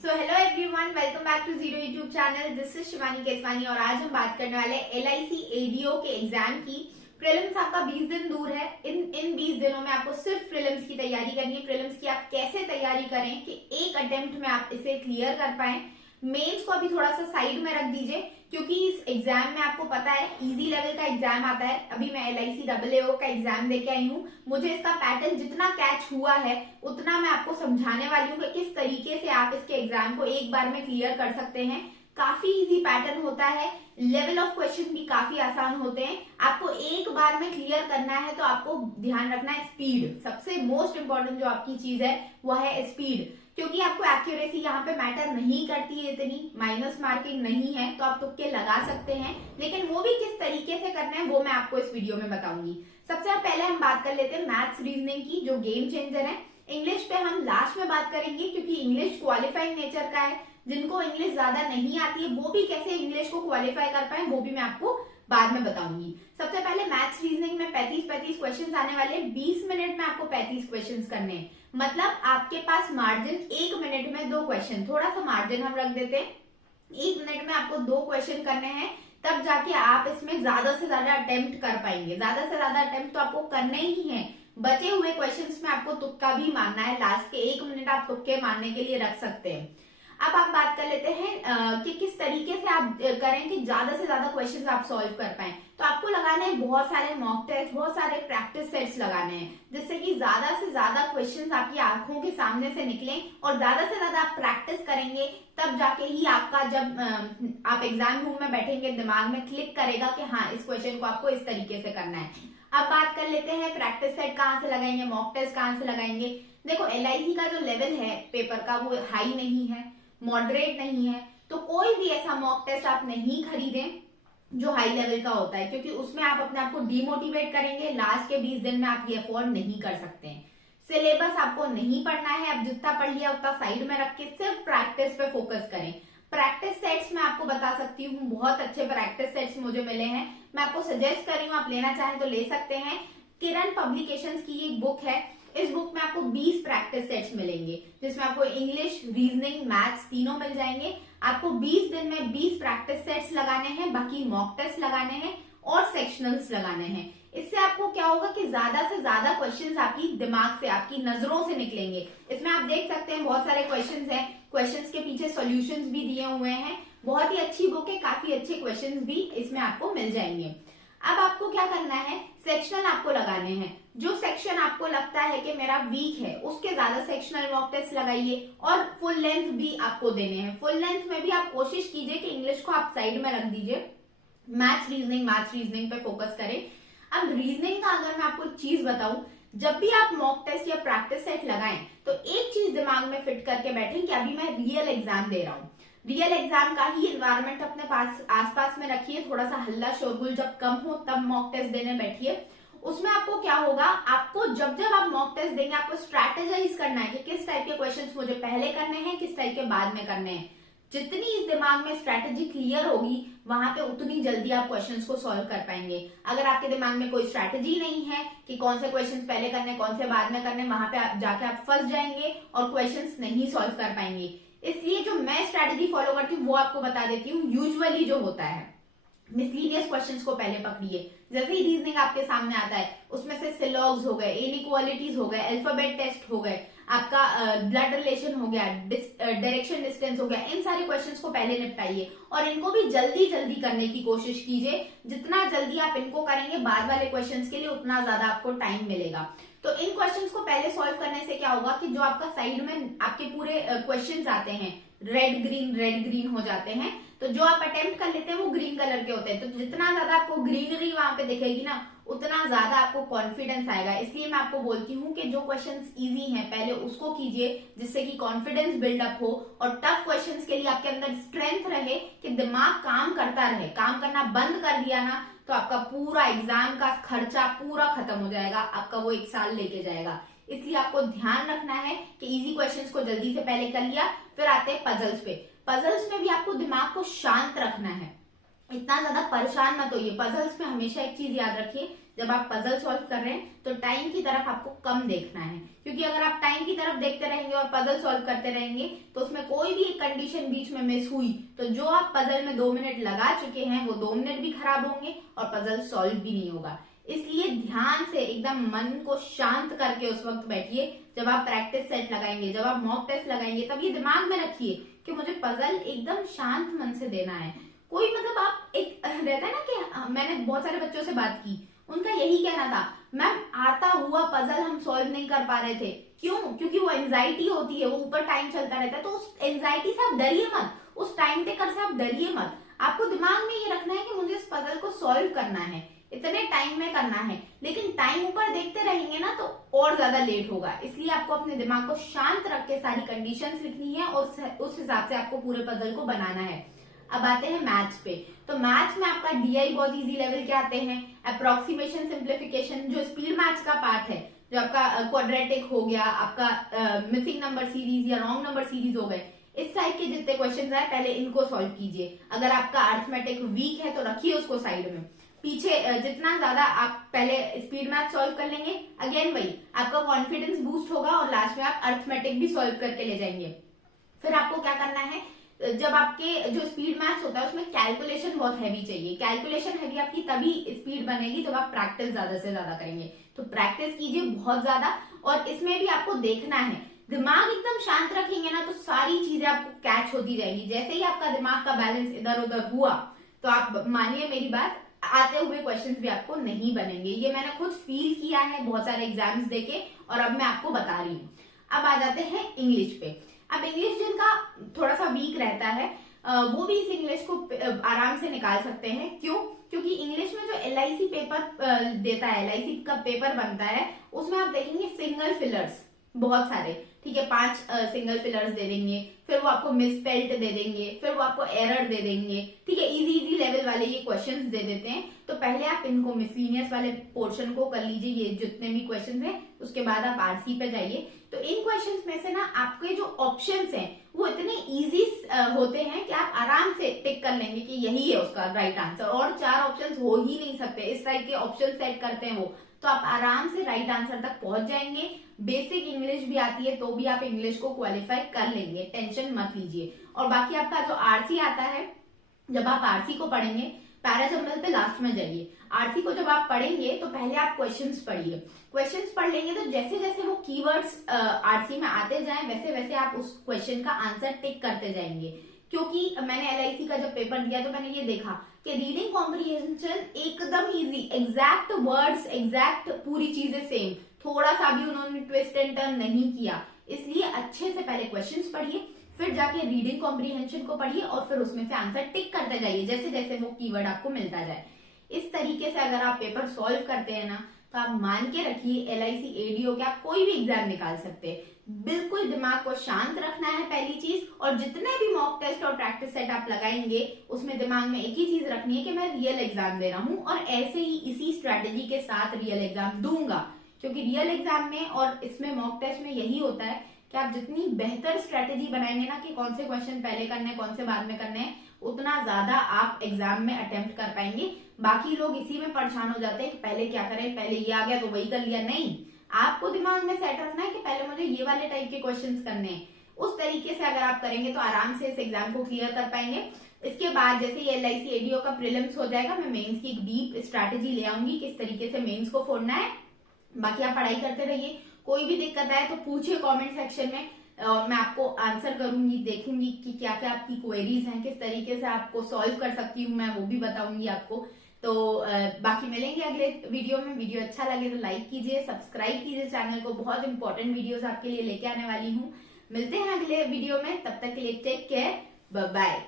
So hello everyone, welcome back to zero YouTube channel. This is Shivani Keswani और आज हम बात करने वाले LIC ADO के एग्जाम की। प्रीलिम्स आपका 20 दिन दूर है। इन 20 दिनों में आपको सिर्फ प्रीलिम्स की तैयारी करनी है। प्रीलिम्स की आप कैसे तैयारी करें कि एक अटेम्प्ट में आप इसे क्लियर कर पाए। मेंस को अभी थोड़ा सा साइड में रख दीजिए क्योंकि इस एग्जाम में आपको पता है इजी लेवल का एग्जाम आता है। अभी मैं LIC AAO का एग्जाम देके आई हूँ। मुझे इसका पैटर्न जितना कैच हुआ है उतना मैं आपको समझाने वाली हूँ कि किस तरीके से आप इसके एग्जाम को एक बार में क्लियर कर सकते हैं। काफी इजी पैटर्न होता है, लेवल ऑफ क्वेश्चन भी काफी आसान होते हैं। आपको एक बार में क्लियर करना है तो आपको ध्यान रखना है स्पीड। सबसे मोस्ट इंपॉर्टेंट जो आपकी चीज है वो है स्पीड, क्योंकि आपको एक्यूरेसी यहाँ पे मैटर नहीं करती है, इतनी माइनस मार्किंग नहीं है तो आप तुक्के लगा सकते हैं, लेकिन वो भी किस तरीके से करना है वो मैं आपको इस वीडियो में बताऊंगी। सबसे पहले हम बात कर लेते हैं मैथ्स रीजनिंग की, जो गेम चेंजर है। इंग्लिश पे हम लास्ट में बात करेंगे क्योंकि इंग्लिश क्वालिफाइंग नेचर का है। जिनको इंग्लिश ज्यादा नहीं आती है वो भी कैसे इंग्लिश को क्वालिफाई कर पाए वो भी मैं आपको बाद में बताऊंगी। सबसे पहले मैथ्स रीजनिंग में 35 क्वेश्चंस आने वाले हैं। 20 मिनट में आपको 35 क्वेश्चंस करने हैं, मतलब आपके पास मार्जिन 1 मिनट में 2 क्वेश्चन, थोड़ा सा मार्जिन हम रख देते हैं। 1 मिनट में आपको 2 क्वेश्चन करने हैं, तब जाके आप इसमें ज्यादा से ज्यादा अटेम्प्ट कर पाएंगे। ज्यादा से ज्यादा अटेम्प्ट तो आपको करने ही है। बचे हुए क्वेश्चंस में आपको तुक्का भी मारना है। लास्ट के 1 मिनट आप तुक्के मारने के लिए रख सकते हैं। अब आप बात कर लेते हैं कि किस तरीके से आप करें कि ज्यादा से ज्यादा क्वेश्चंस आप सॉल्व कर पाए। तो आपको लगाने हैं बहुत सारे मॉक टेस्ट, बहुत सारे प्रैक्टिस सेट्स लगाने हैं, जिससे कि ज्यादा से ज्यादा क्वेश्चंस आपकी आंखों के सामने से निकलें और ज्यादा से ज्यादा आप प्रैक्टिस करेंगे, तब जाके ही आपका जब आप एग्जाम रूम में बैठेंगे दिमाग में क्लिक करेगा कि हाँ इस क्वेश्चन को आपको इस तरीके से करना है। अब बात कर लेते हैं प्रैक्टिस सेट कहाँ से लगाएंगे, मॉक टेस्ट कहाँ से लगाएंगे। देखो LIC का जो लेवल है पेपर का वो हाई नहीं है, मॉडरेट नहीं है, तो कोई भी ऐसा मॉक टेस्ट आप नहीं खरीदें जो हाई लेवल का होता है, क्योंकि उसमें आप अपने आप को डिमोटिवेट करेंगे। लास्ट के 20 दिन में आप ये अफोर्ड नहीं कर सकते हैं। सिलेबस आपको नहीं पढ़ना है, अब जितना पढ़ लिया उतना साइड में रख के सिर्फ प्रैक्टिस पे फोकस करें। प्रैक्टिस सेट्स मैं आपको बता सकती हूँ, बहुत अच्छे प्रैक्टिस सेट्स मुझे मिले हैं, मैं आपको सजेस्ट कर रही हूँ। आप लेना चाहें तो ले सकते हैं। किरण पब्लिकेशंस की एक बुक है, इस बुक में आपको 20 प्रैक्टिस सेट्स मिलेंगे, जिसमें आपको इंग्लिश, रीजनिंग, मैथ्स तीनों मिल जाएंगे। आपको 20 दिन में 20 प्रैक्टिस सेट्स लगाने हैं, बाकी मॉक टेस्ट लगाने हैं और सेक्शनल्स लगाने हैं। इससे आपको क्या होगा कि ज्यादा से ज्यादा क्वेश्चंस आपकी दिमाग से, आपकी नजरों से निकलेंगे। इसमें आप देख सकते हैं बहुत सारे क्वेश्चंस हैं, क्वेश्चंस के पीछे सॉल्यूशंस भी दिए हुए हैं। बहुत ही अच्छी बुक है, काफी अच्छे क्वेश्चंस भी इसमें आपको मिल जाएंगे। अब आपको क्या करना है, सेक्शनल आपको लगाने हैं। जो सेक्शन आपको लगता है कि मेरा वीक है उसके ज्यादा सेक्शनल मॉक टेस्ट लगाइए और फुल लेंथ भी आपको देने हैं। फुल लेंथ में भी आप कोशिश कीजिए कि इंग्लिश को आप साइड में रख दीजिए, मैथ्स रीजनिंग पे फोकस करें। अब रीजनिंग का अगर मैं आपको एक चीज बताऊं, जब भी आप मॉक टेस्ट या प्रैक्टिस सेट लगाएं तो एक चीज दिमाग में फिट करके बैठें कि अभी मैं रियल एग्जाम दे रहा हूं। रियल एग्जाम का ही एनवायरनमेंट अपने पास आसपास में रखिए। थोड़ा सा हल्ला शोरगुल जब कम हो तब मॉक टेस्ट देने बैठिए। उसमें आपको क्या होगा, आपको जब जब आप मॉक टेस्ट देंगे आपको स्ट्रैटेजाइज करना है कि किस टाइप के क्वेश्चंस मुझे पहले करने हैं, किस टाइप के बाद में करने हैं। जितनी इस दिमाग में स्ट्रैटेजी क्लियर होगी वहां पे उतनी जल्दी आप क्वेश्चंस को सॉल्व कर पाएंगे। अगर आपके दिमाग में कोई स्ट्रैटेजी नहीं है कि कौन से क्वेश्चंस पहले करने कौन से बाद में करने, वहां पे आप जाके आप फंस जाएंगे और क्वेश्चंस नहीं सॉल्व कर पाएंगे। इसलिए जो मैं स्ट्रैटेजी फॉलो करती हूँ वो आपको बता देती हूँ। यूजुअली जो होता है, मिसलीनियस क्वेश्चंस को पहले पकड़िए। जैसे ही रीजनिंग आपके सामने आता है उसमें से सिलॉग्स हो गए, इनइक्वालिटीज हो गए, अल्फाबेट टेस्ट हो गए, आपका ब्लड रिलेशन हो गया, डायरेक्शन डिस्टेंस हो गया, इन सारे क्वेश्चंस को पहले निपटाइए और इनको भी जल्दी जल्दी करने की कोशिश कीजिए। जितना जल्दी आप इनको करेंगे बाद वाले क्वेश्चंस के लिए उतना ज्यादा आपको टाइम मिलेगा। तो इन क्वेश्चंस को पहले सॉल्व करने से क्या होगा कि जो आपका साइड में आपके पूरे क्वेश्चंस आते हैं रेड ग्रीन हो जाते हैं, तो जो आप अटेम्प्ट कर लेते हैं वो ग्रीन कलर के होते हैं। तो जितना ज्यादा आपको ग्रीनरी वहां पे दिखेगी ना उतना ज्यादा आपको कॉन्फिडेंस आएगा। इसलिए मैं आपको बोलती हूँ कि जो क्वेश्चंस इजी हैं पहले उसको कीजिए, जिससे कि कॉन्फिडेंस बिल्डअप हो और टफ क्वेश्चंस के लिए आपके अंदर स्ट्रेंथ रहे कि दिमाग काम करता रहे। काम करना बंद कर दिया ना तो आपका पूरा एग्जाम का खर्चा पूरा खत्म हो जाएगा, आपका वो 1 साल लेके जाएगा। इसलिए आपको ध्यान रखना है कि इजी क्वेश्चंस को जल्दी से पहले कर लिया। फिर आते हैं पजल्स पे। पजल्स में भी आपको दिमाग को शांत रखना है, इतना ज्यादा परेशान मत होइए। पजल्स में हमेशा एक चीज याद रखिए, जब आप पजल सॉल्व कर रहे हैं तो टाइम की तरफ आपको कम देखना है, क्योंकि अगर आप टाइम की तरफ देखते रहेंगे और पजल सॉल्व करते रहेंगे तो उसमें कोई भी एक कंडीशन बीच में मिस हुई तो जो आप पजल में 2 मिनट लगा चुके हैं वो 2 मिनट भी खराब होंगे और पजल सॉल्व भी नहीं होगा। इसलिए ध्यान से एकदम मन को शांत करके उस वक्त बैठिए जब आप प्रैक्टिस सेट लगाएंगे, जब आप मॉक टेस्ट लगाएंगे, तब ये दिमाग में रखिए कि मुझे पजल एकदम शांत मन से देना है। कोई मतलब आप एक रहता है ना कि मैंने बहुत सारे बच्चों से बात की, उनका यही कहना था मैम आता हुआ पजल हम सॉल्व नहीं कर पा रहे थे। क्यों? क्योंकि वो एंजाइटी होती है, वो ऊपर टाइम चलता रहता है। तो उस एंजाइटी से आप डरिए मत, उस टाइम टेकर से आप डरिए मत। आपको दिमाग में ये रखना है कि मुझे इस पजल को सॉल्व करना है, इतने टाइम में करना है। लेकिन टाइम ऊपर देखते रहेंगे ना तो और ज्यादा लेट होगा। इसलिए आपको अपने दिमाग को शांत रख के सारी कंडीशंस लिखनी है और उस हिसाब से आपको पूरे पजल को बनाना है। अब आते हैं मैथ्स पे। तो मैथ्स में आपका डीआई बहुत इजी लेवल के आते हैं, अप्रोक्सीमेशन, सिंप्लीफिकेशन, जो स्पीड मैथ्स का पार्ट है, जो आपका क्वाड्रेटिक हो गया, आपका मिसिंग नंबर सीरीज या रॉन्ग नंबर सीरीज हो गए, इस टाइप के जितने क्वेश्चन आए पहले इनको सॉल्व कीजिए। अगर आपका अर्थमेटिक वीक है तो रखिए उसको साइड में। पीछे जितना ज्यादा आप पहले स्पीड मैथ सॉल्व कर लेंगे, अगेन वही आपका कॉन्फिडेंस बूस्ट होगा और लास्ट में आप अर्थमेटिक भी सॉल्व करके ले जाएंगे। फिर आपको क्या करना है, जब आपके जो स्पीड मैथ्स होता है उसमें कैलकुलेशन बहुत हैवी चाहिए। कैलकुलेशन हैवी आपकी तभी स्पीड बनेगी जब आप प्रैक्टिस ज्यादा से ज्यादा करेंगे। तो प्रैक्टिस कीजिए बहुत ज्यादा, और इसमें भी आपको देखना है, दिमाग एकदम शांत रखेंगे ना तो सारी चीजें आपको कैच होती जाएंगी। जैसे ही आपका दिमाग का बैलेंस इधर उधर हुआ तो आप मानिए मेरी बात, आते हुए क्वेश्चंस भी आपको नहीं बनेंगे। ये मैंने खुद फील किया है बहुत सारे एग्जाम्स देके, और अब मैं आपको बता रही हूँ। अब आ जाते हैं इंग्लिश पे। अब इंग्लिश जिनका थोड़ा सा वीक रहता है वो भी इस इंग्लिश को आराम से निकाल सकते हैं। क्यों? क्योंकि इंग्लिश में जो एलआईसी पेपर देता है, एलआईसी का पेपर बनता है, उसमें आप देखेंगे सिंगल फिलर्स बहुत सारे, ठीक है, 5 सिंगल फिलर्स दे देंगे, फिर वो आपको मिसस्पेल्ड दे देंगे, फिर वो आपको एरर दे देंगे, ठीक है, इजी लेवल वाले ये क्वेश्चंस दे देते हैं। तो पहले आप इनको मिसलिनियस वाले पोर्शन को कर लीजिए, ये जितने भी क्वेश्चंस हैं, उसके बाद आप आरसी पे जाइए। तो इन क्वेश्चंस में से ना आपके जो ऑप्शंस हैं वो इतने इजी होते हैं कि आप आराम से टिक कर लेंगे कि यही है उसका राइट आंसर, और 4 ऑप्शंस हो ही नहीं सकते। इस टाइप के ऑप्शन सेट करते हैं वो, तो आप आराम से राइट आंसर तक पहुंच जाएंगे। बेसिक इंग्लिश भी आती है तो भी आप इंग्लिश को क्वालिफाई कर लेंगे, टेंशन मत लीजिए। और बाकी आपका जो आरसी आता है, जब आप आरसी को पढ़ेंगे, पैराजम्बल पे लास्ट में जाइए। आरसी को जब आप पढ़ेंगे तो पहले आप क्वेश्चंस पढ़िए। क्वेश्चंस पढ़ लेंगे तो जैसे जैसे वो कीवर्ड्स आरसी में आते जाएं वैसे वैसे आप उस क्वेश्चन का आंसर टिक करते जाएंगे। क्योंकि मैंने एलआईसी का जब पेपर दिया तो मैंने ये देखा कि रीडिंग कॉम्प्रिहेंशन एकदम इजी, एग्जैक्ट वर्ड्स, एग्जैक्ट पूरी चीजें सेम, थोड़ा सा भी उन्होंने ट्विस्ट एंड टर्न नहीं किया। इसलिए अच्छे से पहले क्वेश्चंस पढ़िए, फिर जाके रीडिंग कॉम्प्रिहेंशन को पढ़िए और फिर उसमें से आंसर टिक करते जाइए जैसे जैसे वो कीवर्ड आपको मिलता जाए। इस तरीके से अगर आप पेपर सॉल्व करते हैं ना तो आप मान के रखिए एलआईसी एडीओ के आप कोई भी एग्जाम निकाल सकते हैं। बिल्कुल दिमाग को शांत रखना है पहली चीज, और जितने भी मॉक टेस्ट और प्रैक्टिस सेट आप लगाएंगे उसमें दिमाग में एक ही चीज रखनी है कि मैं रियल एग्जाम दे रहा हूँ और ऐसे ही इसी स्ट्रैटेजी के साथ रियल एग्जाम दूंगा। क्योंकि रियल एग्जाम में और इसमें मॉक टेस्ट में यही होता है कि आप जितनी बेहतर स्ट्रैटेजी बनाएंगे ना कि कौन से क्वेश्चन पहले करने कौन से बाद में करने हैं, उतना ज्यादा आप एग्जाम में अटेम्प्ट कर पाएंगे। बाकी लोग इसी में परेशान हो जाते हैं कि पहले क्या करें, पहले ये आ गया तो वही कर लिया। नहीं, आपको दिमाग में सेट रखना है कि पहले मुझे ये वाले टाइप के क्वेश्चंस करने हैं। उस तरीके से अगर आप करेंगे तो आराम से इस एग्जाम को क्लियर कर पाएंगे। इसके बाद जैसे ये एलआईसी एडीओ का प्रीलिम्स हो जाएगा, मैं मेंस की एक डीप स्ट्रैटेजी ले आऊंगी किस तरीके से मेंस को फोड़ना है। बाकी आप पढ़ाई करते रहिए, कोई भी दिक्कत आए तो पूछिए कमेंट सेक्शन में, मैं आपको आंसर करूंगी, देखूंगी कि क्या क्या आपकी क्वेरीज हैं, किस तरीके से आपको सॉल्व कर सकती हूँ मैं, वो भी बताऊंगी आपको। तो बाकी मिलेंगे अगले वीडियो में। वीडियो अच्छा लगे तो लाइक कीजिए, सब्सक्राइब कीजिए चैनल को, बहुत इंपॉर्टेंट वीडियोस आपके लिए लेके आने वाली हूँ। मिलते हैं अगले वीडियो में, तब तक के लिए टेक केयर, बाय बाय।